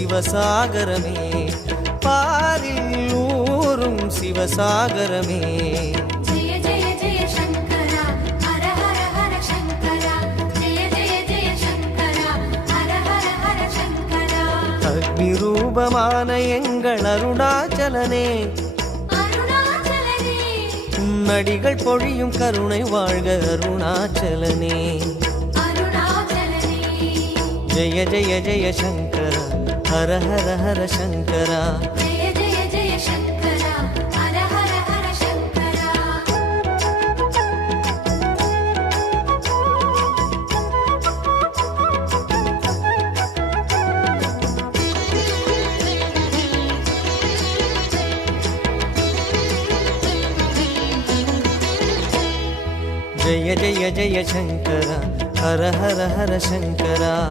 சிவசாகரமே, பாரில் ஊரும் சிவசாகரமே. ஜெய ஜெய ஜெய சங்கரா ஹர ஹர ஹர சங்கரா, ஜெய ஜெய ஜெய சங்கரா ஹர ஹர ஹர சங்கரா. அக்னி ரூபமான எங்கள் அருணாச்சலனே, அருணாச்சலனே உன்னடிகள் பொழியும் கருணை வாழ்க அருணாச்சலனே. அருணாச்சலனே ஜெய ஜெய ஜெய சங்கரா ஹர ஹர ஹர சங்கரா. ஜெய ஜெய ஜெய சங்கரா ஹர ஹர ஹர சங்கரா. ஜெய ஜெய ஜெய சங்கரா ஹர ஹர ஹர சங்கரா.